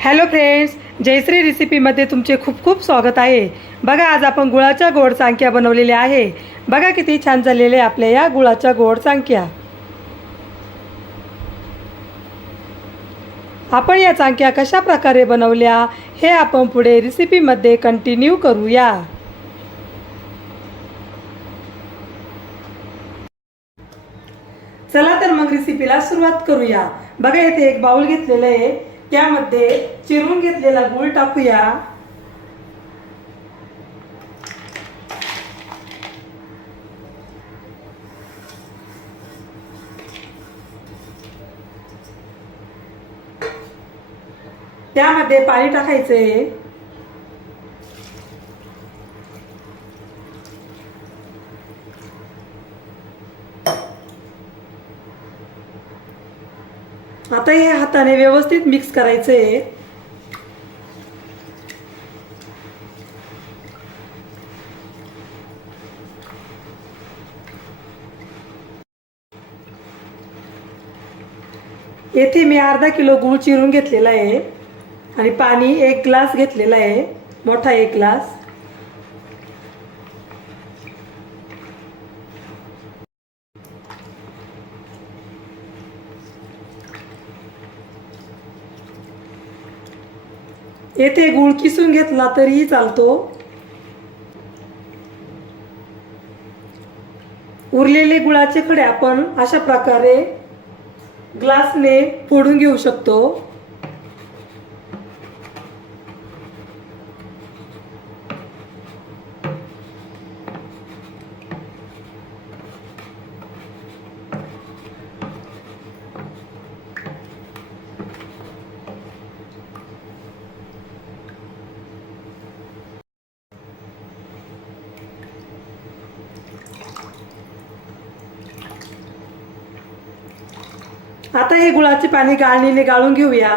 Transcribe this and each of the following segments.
Hello friends, Jayashree रेसिपीमध्ये तुमचे खूप खूप स्वागत आहे. बघा, आज आपण गुळाच्या गोड चांक्या बनवलेल्या आहे. बघा किती छान झालेले आपल्या या गुळाच्या गोड चांक्या. आपण या चांक्या कशा प्रकारे बनवल्या हे आपण पुढे रेसिपीमध्ये कंटिन्यू करूया. चला तर मग रेसिपीला सुरुवात करूया. बघा, इथे एक बाउल घेतलेलं आहे. त्यामध्ये चिरून घेतलेला गूळ टाकूया. त्यामध्ये पाणी टाकायचंय. आता हे हाताने व्यवस्थित मिक्स करायचंय. येथे मी अर्धा किलो गूळ चिरून घेतलेला आहे आणि पाणी 1 ग्लास घेतलेला आहे, मोठा 1 ग्लास. येथे गूळ किसून घेतला तरीही चालतो. उरलेले गुळाचे खडे आपण अशा प्रकारे ग्लासने फोडून घेऊ शकतो. आता हे गुळाचे पाणी गाळणीने गाळून घेऊया.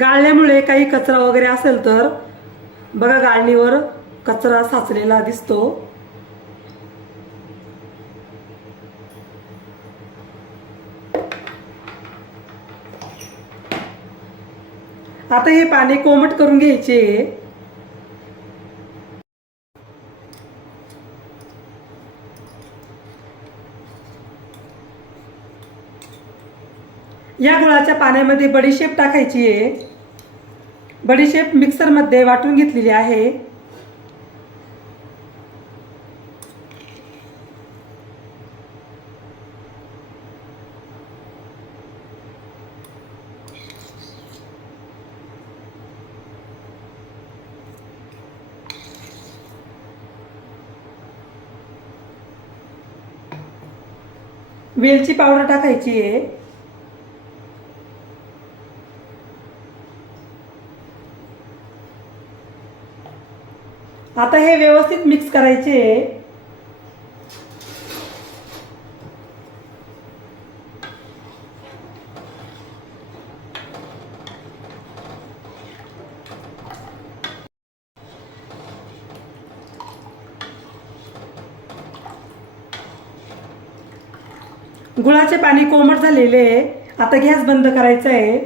गाळल्यामुळे काही कचरा वगैरे असेल तर बघा, गाळणीवर कचरा साचलेला दिसतो. आता हे पाणी कोमट करून घ्यायचे. या गुळाच्या पाण्यामध्ये बडीशेप टाकायची आहे. बडीशेप मिक्सरमध्ये वाटून घेतलेली आहे. वेलची पावडर टाकायची आहे. आता हे व्यवस्थित मिक्स करायचे आहे. गुळाचे पाणी कोमट झालेले आहे. आता गॅस बंद करायचा आहे.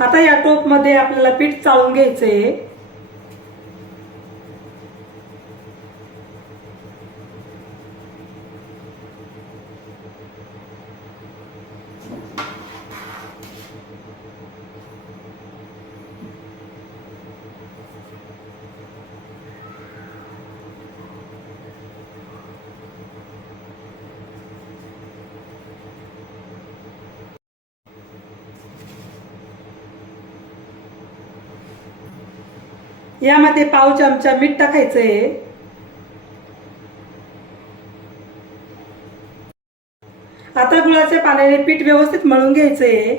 आता या टोपमध्ये आपल्याला पीठ चाळून घ्यायचंय. यामध्ये पाव चमचा मीठ टाकायचंय. आता गुळाच्या पाण्याने पीठ व्यवस्थित मळून घ्यायचंय.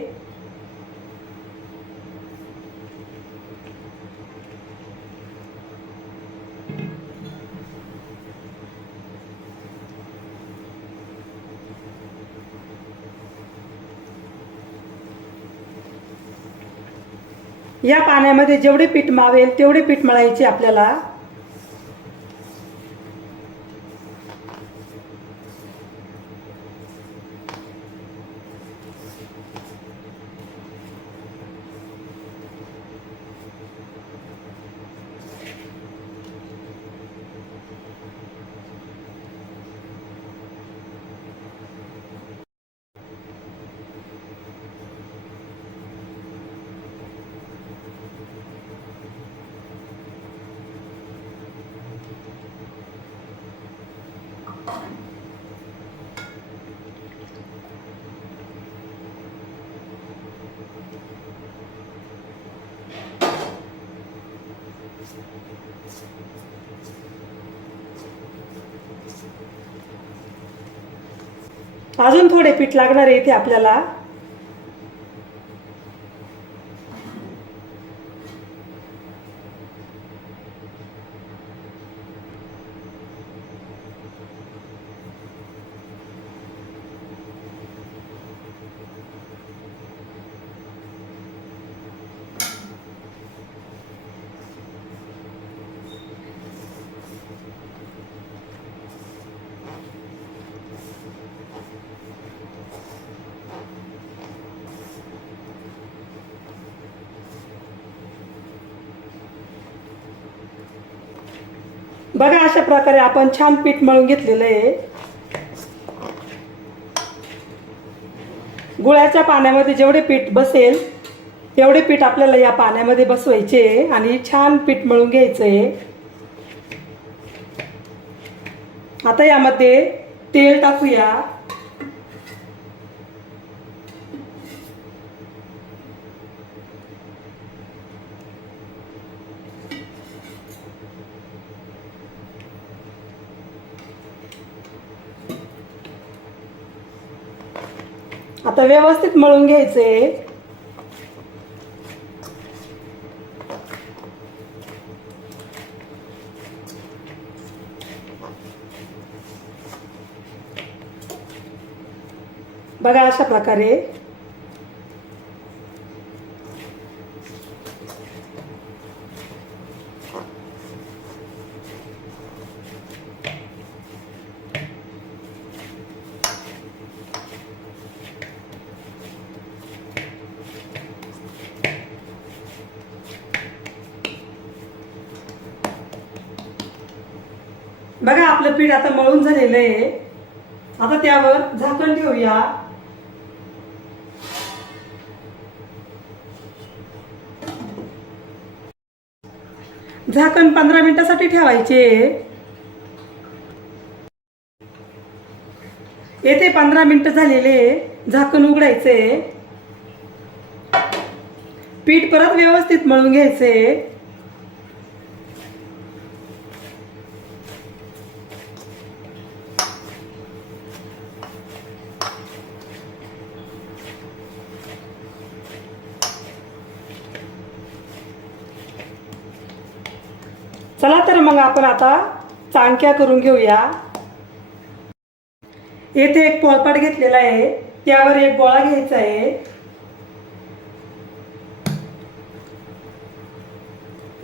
या पाण्यामध्ये जेवढे पीठ मावेल तेवढे पीठ मळायचे आपल्याला. अजून थोडे पीठ लागणार आहे इथे आपल्याला. बघा अशा प्रकारे आपण छान पीठ मळून घेतलेलं आहे. गुळाच्या पाण्यामध्ये जेवढे पीठ बसेल तेवढे पीठ आपल्याला या पाण्यामध्ये बसवायचे आणि छान पीठ मळून घ्यायचंय. आता यामध्ये तेल टाकूया. आता व्यवस्थित मळून घ्यायचे. बघा अशा प्रकारे. बघा आपलं पीठ आता मळून झालेलं आहे. आता त्यावर झाकण ठेवूया. झाकण 15 मिनिटासाठी ठेवायचे. येथे 15 मिनिटं झालेले. झाकण उघडायचे. पीठ परत व्यवस्थित मळून घ्यायचे. चला तर मग आपण आता चांक्या करून घेऊया. येथे एक पोळपाट घेतलेला आहे. त्यावर एक गोळा घ्यायचा आहे.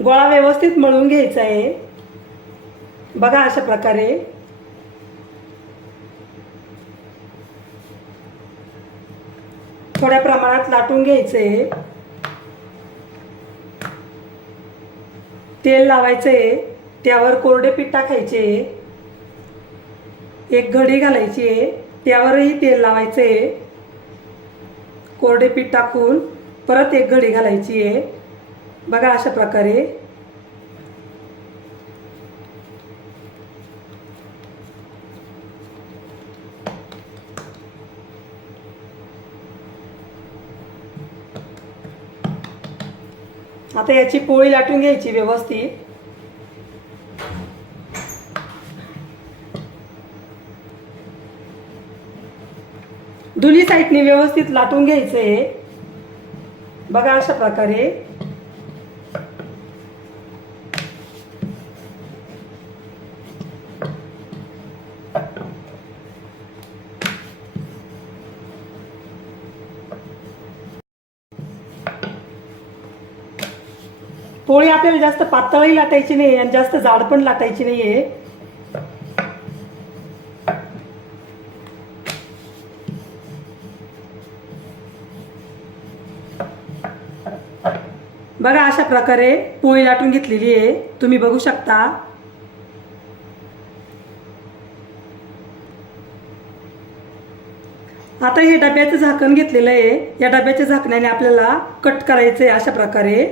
गोळा व्यवस्थित मळून घ्यायचा आहे. बघा अशा प्रकारे. थोड्या प्रमाणात लाटून घ्यायचे. तेल लावायचे. त्यावर कोरडे पीठ टाकायचे. एक घडी घालायची. त्यावरही तेल लावायचे. कोरडे पीठ टाकून परत एक घडी घालायची आहे. बघा अशा प्रकारे. आता याची पोळी लाटून घ्यायची व्यवस्थित. दोन्ही साईडने व्यवस्थित लाटून घ्यायचंय. बघा अशा प्रकारे. पोळी आपल्याला जास्त पातळही लाटायची नाही आणि जास्त जाड पण लाटायची नाही आहे. बघा अशा प्रकारे पोळी लाटून घेतलेली आहे, तुम्ही बघू शकता. आता हे डब्याचं झाकण घेतलेलं आहे, या डब्याच्या झाकणाने आपल्याला कट करायचं आहे अशा प्रकारे.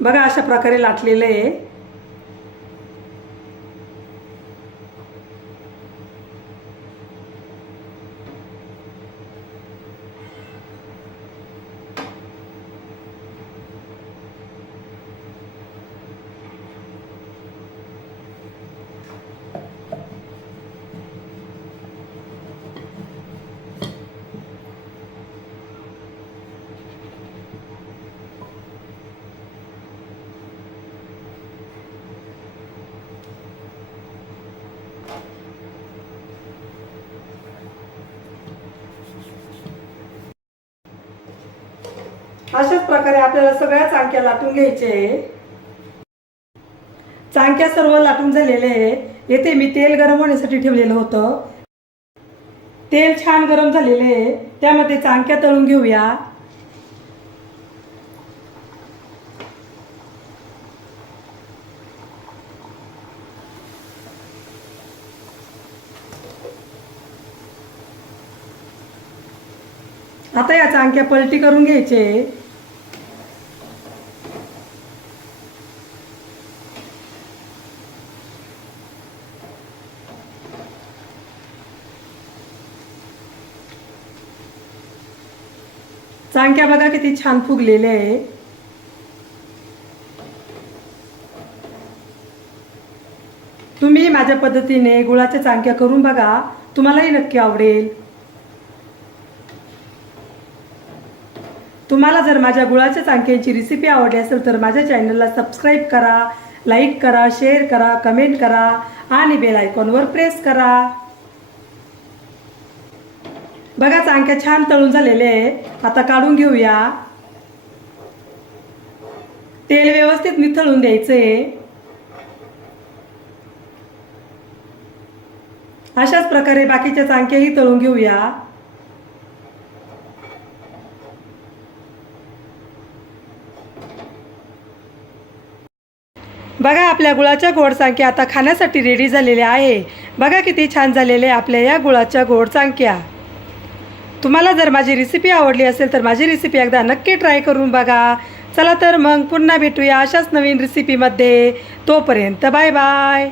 बघा अशा प्रकारे लाटलेलं आहे. अशाच प्रकारे आपल्याला सगळ्या चांक्या लाटून घ्यायचे आहे. चांक्या सर्व लाटून झालेले आहे. येथे मी तेल गरम होण्यासाठी ठेवलेलं होतं. तेल छान गरम झालेले आहे, त्यामध्ये चांक्या तळून घेऊया. आता या चांक्या पलटी करून घ्यायचे. चांक्या बघा किती छान फुगलेले आहे. तुम्ही माझ्या पद्धतीने गुळाच्या चांक्या करून बघा, तुम्हालाही नक्की आवडेल. तुम्हाला जर माझ्या गुळाच्या चांक्यांची रेसिपी आवडली असेल तर माझ्या चॅनलला सबस्क्राईब करा, लाईक करा, शेअर करा, कमेंट करा आणि बेल आयकॉनवर प्रेस करा. बघा चांक्या छान तळून झालेले आहे. आता काढून घेऊया. तेल व्यवस्थित निथळून द्यायचे. अशाच प्रकारे बाकीच्या चांक्याही तळून घेऊया. बघा आपल्या गुळाच्या गोड चांक्या आता खाण्यासाठी रेडी झालेल्या आहे. बघा किती छान झालेले आपल्या या गुळाच्या गोड चांक्या. तुम्हाला जर माझी रेसिपी आवडली असेल तर माझी रेसिपी एकदा नक्की ट्राय करून बघा. चला तर मग पुन्हा भेटूया अशाच नवीन रेसिपीमध्ये. तोपर्यंत बाय बाय.